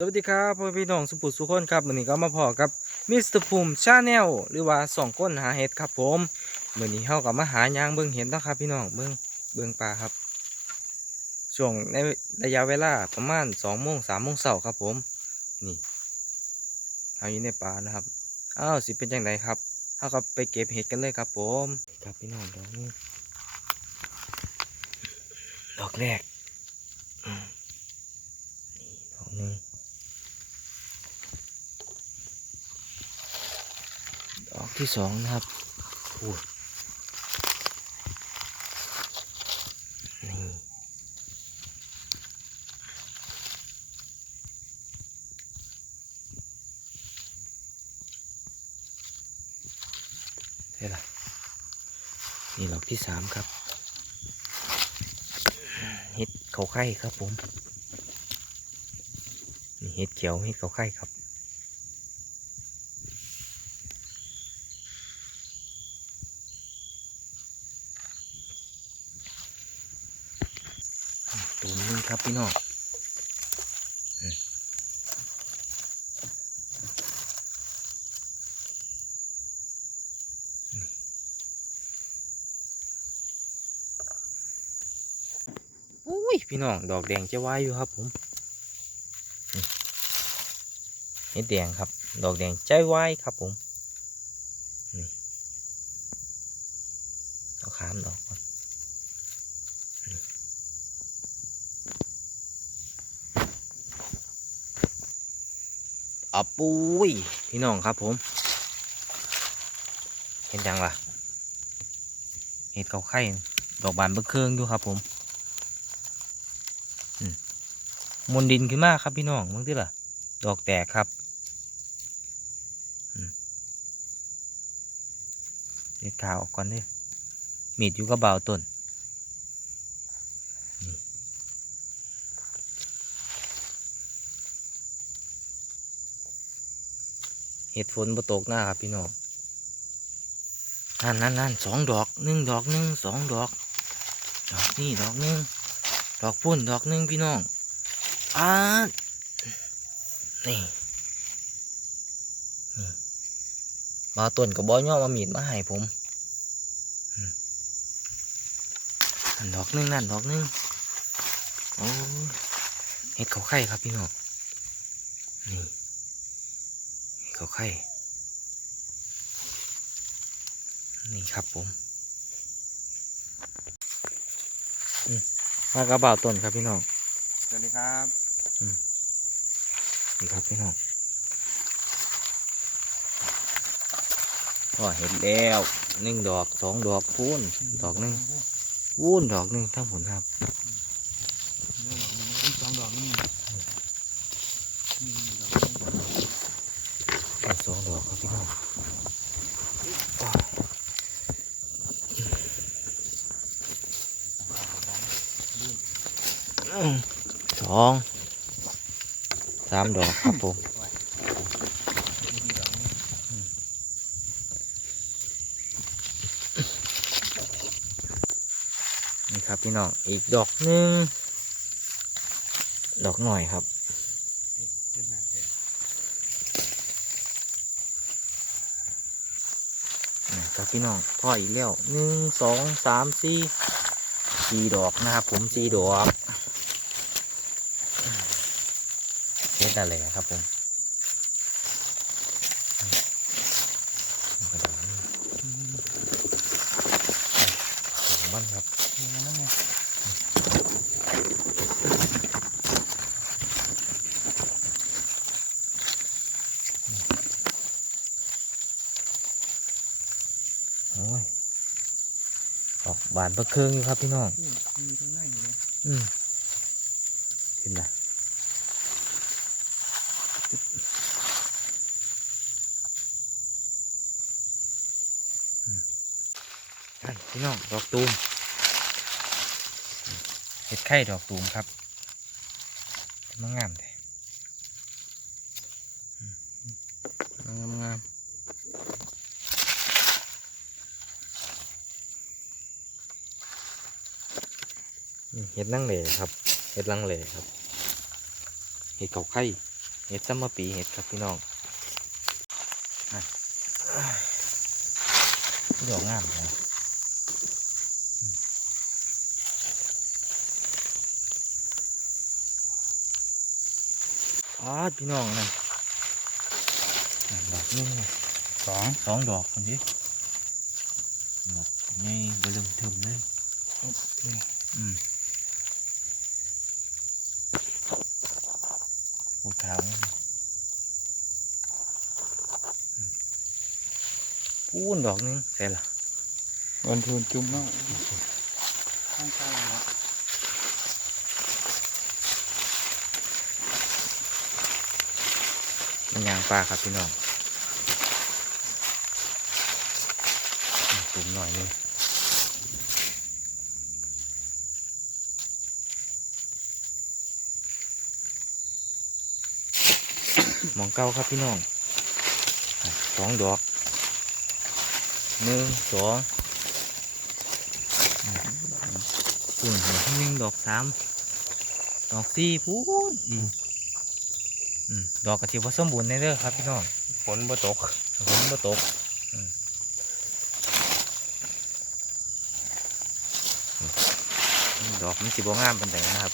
สวัสดีครับพ่อพี่น้องสุปุสุคนครับวันนี้ก็มาพอกับมิสเตอร์ภูมิชาแนลหรือว่าสองก้นหาเห็ดครับผมวันนี้เฮากับมาหายางเบิ่งเห็ดนะครับ พี่น้องเบิ่งเบิ่งปลาครับ ช่วงในระยะเวลาประมาณสองโมงสามโมงเช้าครับผมนี่เฮาอยู่ในป่านะครับอ้าวสิเป็นจังไดครับเฮาก็ไปเก็บเห็ดกันเลยครับผมครับพี่น้องดอกนี้ดอกแรกนี่ดอกหนึง ดอกที่สองนะครับโอ้นี่เท่าไหร่นี่ดอกที่สามครับเห็ดเขาไข่ครับผม นี่เห็ดเขียวเห็ดเขาไข่ครับ มนึงครับพี่น้องอุ้ยพี่น้องดอกแดงจะวายอยู่ครับผมนี่แดงครับ ดอกแดงใจวายครับผมนี่เอาขามดอก อนอะปุ้ยพี่น้องครับผม เห็นยังล่ะเห็ดเขาไข่ดอกบานเบิ้งเครื่องอยู่ครับผมมนดินขึ้นมาครับพี่น้องมึงที่ล่ะ ดอกแตกครับเด็ดขาออกก่อนด้อมีดอยู่กับเบาต้น ห็ดฝนบ่ตกหน้าครับพี่น้องนั่นนั่นนั่นสองดอกหนึ่งดอกหนึ่งสองดอก ดอกนี่ดอกหนึ่งดอกพุ่นดอกหนึ่งพี่น้องอ่านี่นี่มาต้นกับบอย่อมามีดมาให้ผมนั่นดอกหนึ่งนั่นดอกหนึ่งโอ้เห็ดเขาไข่ครับพี่น้องนี่ เขาไข่ นี่ครับผมอืมมากระเบาวต้นครับพี่น้อง สวัสดีครับนี่ครับพี่น้องก็เห็นแล้วหนึ่งดอกสองดอกพูนดอกหนึ่งวูนดอกหนึ่งทั้งผลครับ อีกสองดอกนี่นี่ดอก ดอกสองดอกครับพี่น้องโอ้ยอืม สองสามดอกครับผมนี่ครับพี่น้องอีกดอกหนึ่งดอกหน่อยครับนแบบนี้นะครับพี่น้องพ่ออีกแล้วหนึ่งสองสามสี่สี่ดอกนะครับผมสี่ดอก เฮ็ดอะไรครับผมกระดาษนี่ของมันครับนี่นั่นไงโอ้ยออกบานประเครื่องอยู่ครับพี่น้องนี่มีตรงไหนอยู่เลยอืมขึ้นมาอืมนั่น พี่น้องดอกตูมเห็ดไข่ดอกตูมครับมันงามเลยงามงามๆนี่เห็ดนั่งเหล่ครับ เห็ดลังเหล่ครับ เห็ดเขาไข่ เห็ดซัมมะปี เห็ดครับพี่น้องอะดอกงามเลย อ๋อพี่น้องนั่นนั่นดอกนี่ไงสองสองดอกคนดิดอกใหญ่เบลมเทิมเลยอืมโอ้ขาวนี่อืมพูนดอกหนึงเสร็จละวันทุนจุ่มเนาะข้างใต้เนาะ มันยางปลาครับพี่น้องอืมตุ่มหน่อยนึงหมองเก้าครับพี่น้องสองดอกหนึ่งสองอืมปุ่นหนึ่งดอกสามดอกสี่พูนอืมอืม ดอกกระเทียมผสมบูรณ์ในเด้อครับพี่น้องฝนบ่ตกฝนบ่ตกอืมอืมดอกมันสิบ่งามปานใดนะครับ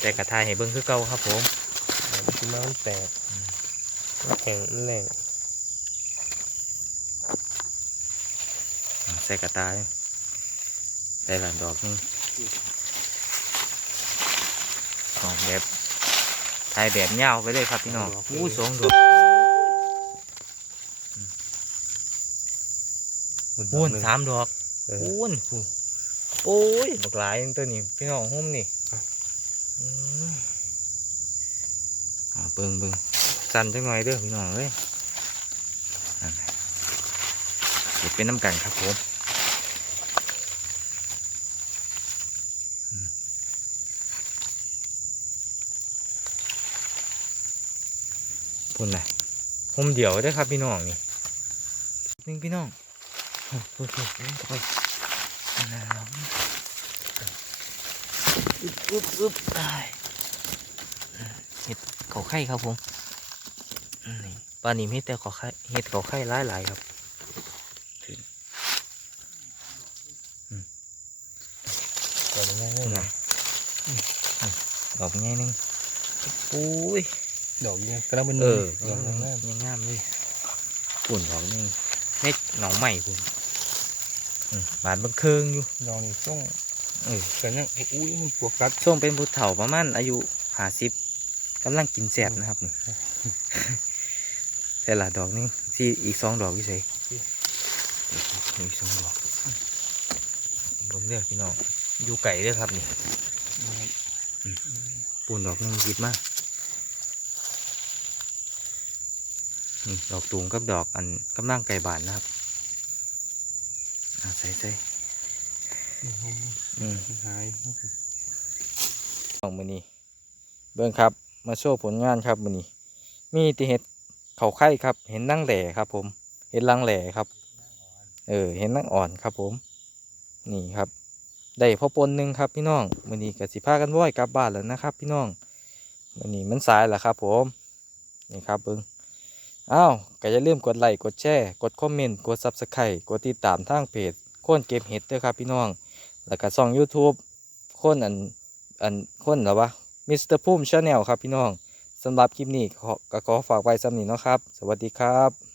แต่กระทายให้เบิ่งคือเก่าครับผมที่น้ำแตกแข็งแรงอ่าใส่กระตายใส่หลานดอกนี่ออกแบบ ถ่ายแบบยาวไปเลยครับพี่น้องอู้สองดอกพูนสามดอกเออพูนโอ้ยบักหลายตัวนี้พี่น้องหุ้มนี่ครับอืมอ่าเบิ่งเบิ่งสั่นจังหน่อยเด้อพี่น้องเอ้ยนั่นน่ะเดี๋ยวเป็นน้ำกันครับผม พุ่นนะหุ้มเดี่ยวเด้ครับพี่น้องนี่นึงพี่น้องโอ้โหโอ้โหโอ้โหน้ำอึ๊บอึ๊บอึ๊บอ้ายเห็ดเขาไข่ครับผมนี่ปลานิมเห็ดแต่เขาไข่เห็ดเขาไข่หลายหลายครับถึงก็ได้ง่ายนี่นะดอกใหญ่หนึงปุ้ย ดอกยังกำลังเป็นเออดอกงามยังงามเลยปุ่นดอกหนึงเม็ดหนองใหม่ปุ่นอืมบานเบังเคิงอยู่ดอกนี่ส่งเออกันยังอุ้ยมันปวกกัดช่วงเป็นผู้เฒ่าประมาณอายุห้าสิบกำลังกินแสบนะครับนี่แต่ละดอกนี่ที่อีกสองดอกพี่เสยอีกสองดอกผมเรียกพี่น้องอยู่ไก่เด้อครับนี่ปูนดอกหนึงคิดมาก นี่ดอกตูงกับดอกอันกำลังไก่บานนะครับอ่าใส่ใส่อืมหายของมือนี้ เบิ่งครับ มาโชว์ผลงานครับมือนี้ มีแติเห็ดเขาไข่ครับ เห็นนั่งแหล่ครับ ผม เห็นลังแหล่ครับ เออ เห็นนั่งอ่อนครับผม นี่ครับ ได้พอปนหนึ่งครับพี่น้องมือนี้กสิพากันว่อยกลับบ้านแล้วนะครับ พี่น้องมือนี้มันสายแล้วครับ ผม นี่ครับเบิ่ง อ้าวก็อย่าลืมกดไลค์กดแชร์กดคอมเมนต์กดซับสไครต์กดติดตามทางเพจโค้นเก็บเห็ดด้วยครับพี่น้อง แล้วก็ช่อง YouTube โค้นอันอันคนหรอวะมิสเตอร์พุ่มชาแนลครับพี่น้องสำหรับคลิปนี้ขอก็ขอฝากไว้สำนี้นะครับ สวัสดีครับ